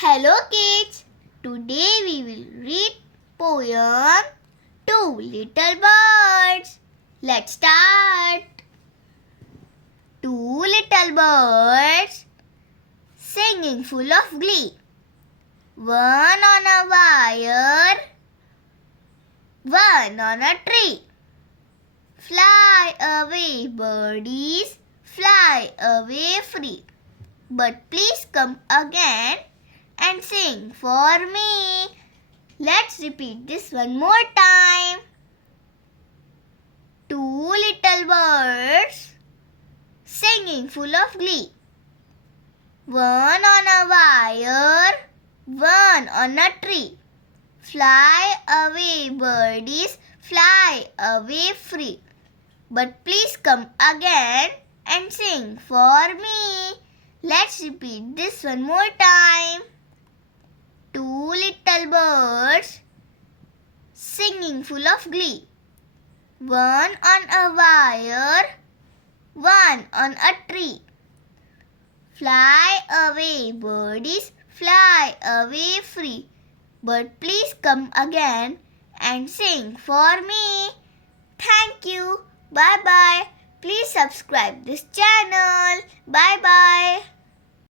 Hello kids, today we will read poem Two Little Birds. Let's start. Two little birds singing full of glee. One on a wire, one on a tree. Fly away birdies, fly away free. But please come again and sing for me. Let's repeat this one more time. Two little birds singing full of glee. One on a wire, one on a tree. Fly away birdies, fly away free. But please come again and sing for me. Let's repeat this one more time. Two little birds singing full of glee. One on a wire, one on a tree. Fly away birdies, fly away free. But please come again and sing for me. Thank you. Bye bye. Please subscribe this channel. Bye bye.